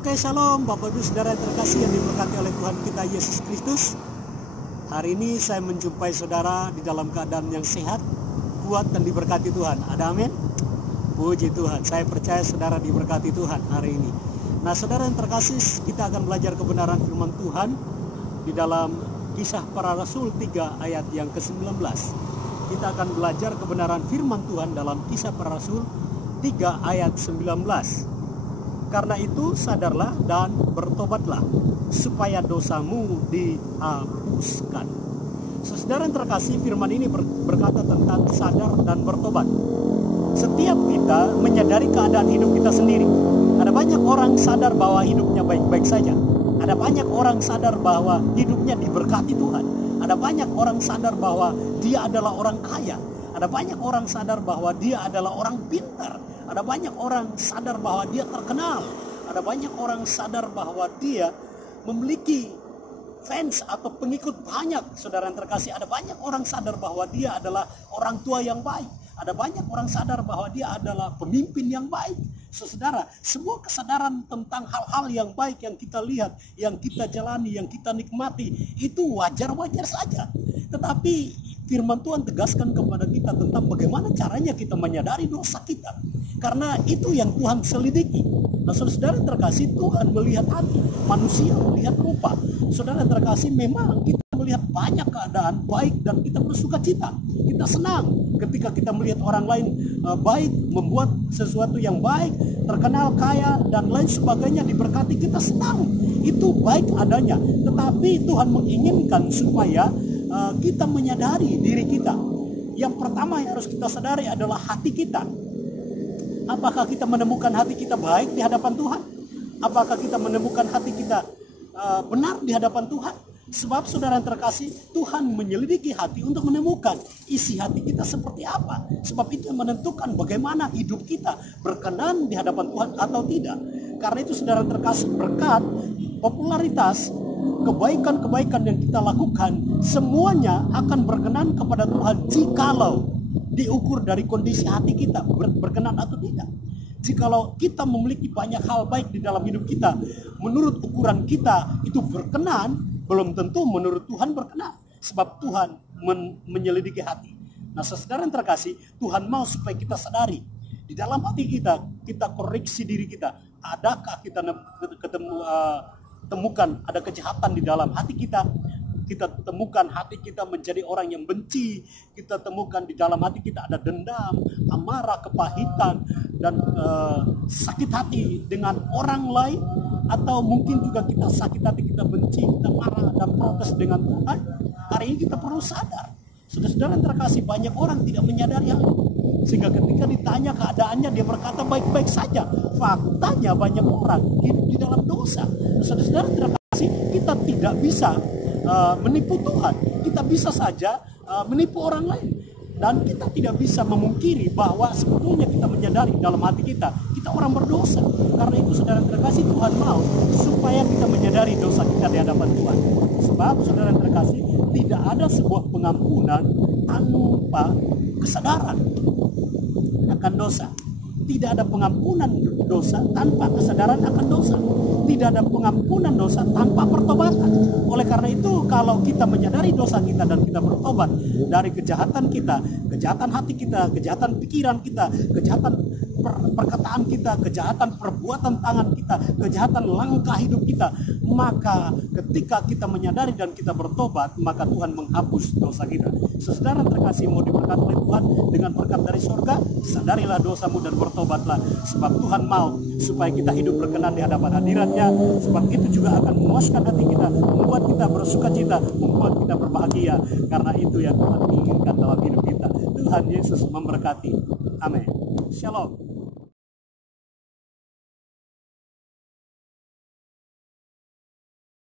Oke, shalom Bapak Ibu Saudara yang terkasih yang diberkati oleh Tuhan kita Yesus Kristus. Hari ini saya menjumpai saudara di dalam keadaan yang sehat, kuat dan diberkati Tuhan. Ada amin? Puji Tuhan, saya percaya saudara diberkati Tuhan hari ini. Nah saudara yang terkasih, kita akan belajar kebenaran firman Tuhan di dalam Kisah Para Rasul 3 ayat yang ke-19. Kita akan belajar kebenaran firman Tuhan dalam Kisah Para Rasul 3 ayat 19. Karena itu sadarlah dan bertobatlah supaya dosamu dihapuskan. Saudara yang terkasih, firman ini berkata tentang sadar dan bertobat. Setiap kita menyadari keadaan hidup kita sendiri. Ada banyak orang sadar bahwa hidupnya baik-baik saja. Ada banyak orang sadar bahwa hidupnya diberkati Tuhan. Ada banyak orang sadar bahwa dia adalah orang kaya. Ada banyak orang sadar bahwa dia adalah orang pintar. Ada banyak orang sadar bahwa dia terkenal. Ada banyak orang sadar bahwa dia memiliki fans atau pengikut banyak. Saudara yang terkasih, ada banyak orang sadar bahwa dia adalah orang tua yang baik. Ada banyak orang sadar bahwa dia adalah pemimpin yang baik. Saudara, semua kesadaran tentang hal-hal yang baik yang kita lihat, yang kita jalani, yang kita nikmati, itu wajar-wajar saja. Tetapi firman Tuhan tegaskan kepada kita tentang bagaimana caranya kita menyadari dosa kita. Karena itu yang Tuhan selidiki. Nah saudara yang terkasih, Tuhan melihat hati, manusia melihat rupa. Saudara yang terkasih, memang kita melihat banyak keadaan baik dan kita bersuka cita. Kita senang ketika kita melihat orang lain baik, membuat sesuatu yang baik, terkenal, kaya, dan lain sebagainya, diberkati, kita senang. Itu baik adanya. Tetapi Tuhan menginginkan supaya kita menyadari diri kita. Yang pertama yang harus kita sadari adalah hati kita. Apakah kita menemukan hati kita baik di hadapan Tuhan? Apakah kita menemukan hati kita benar di hadapan Tuhan? Sebab saudara yang terkasih, Tuhan menyelidiki hati untuk menemukan isi hati kita seperti apa. Sebab itu yang menentukan bagaimana hidup kita berkenan di hadapan Tuhan atau tidak. Karena itu saudara yang terkasih, berkat, popularitas, kebaikan-kebaikan yang kita lakukan, semuanya akan berkenan kepada Tuhan jikalau diukur dari kondisi hati kita berkenan atau tidak. Jikalau kita memiliki banyak hal baik di dalam hidup kita, menurut ukuran kita itu berkenan, belum tentu menurut Tuhan berkenan. Sebab Tuhan menyelidiki hati. Nah saudara yang terkasih, Tuhan mau supaya kita sadari di dalam hati kita, kita koreksi diri kita. Adakah kita temukan ada kejahatan di dalam hati kita? Kita temukan hati kita menjadi orang yang benci. Kita temukan di dalam hati kita ada dendam, amarah, kepahitan, dan sakit hati dengan orang lain. Atau mungkin juga kita sakit hati, kita benci, kita marah dan protes dengan Tuhan. Hari ini kita perlu sadar. Saudara-saudara yang terkasih, banyak orang tidak menyadari hal itu. Sehingga ketika ditanya keadaannya, dia berkata baik-baik saja. Faktanya banyak orang hidup di dalam dosa. Saudara-saudara yang terkasih, kita tidak bisa menipu Tuhan. Kita bisa saja menipu orang lain. Dan kita tidak bisa memungkiri bahwa sebetulnya kita menyadari dalam hati kita orang berdosa. Karena itu saudara yang terkasih, Tuhan mau supaya kita menyadari dosa kita di hadapan Tuhan. Sebab saudara yang terkasih, tidak ada sebuah pengampunan tanpa kesadaran akan dosa. Tidak ada pengampunan dosa tanpa kesadaran akan dosa. Tidak ada pengampunan dosa tanpa pertobatan. Oleh karena itu, kalau kita menyadari dosa kita dan kita bertobat dari kejahatan kita, kejahatan hati kita, kejahatan pikiran kita, kejahatan perkataan kita, kejahatan perbuatan tangan kita, kejahatan langkah hidup kita, maka ketika kita menyadari dan kita bertobat, maka Tuhan menghapus dosa kita. Saudara terkasih, mau diberkati oleh Tuhan dengan berkat dari surga, sadarilah dosamu dan bertobatlah. Sebab Tuhan mau supaya kita hidup berkenan di hadapan hadiratnya. Sebab itu juga akan memuaskan hati kita, membuat kita bersuka cita, membuat kita berbahagia. Karena itu yang Tuhan inginkan dalam hidup kita. Tuhan Yesus memberkati. Amin. Shalom.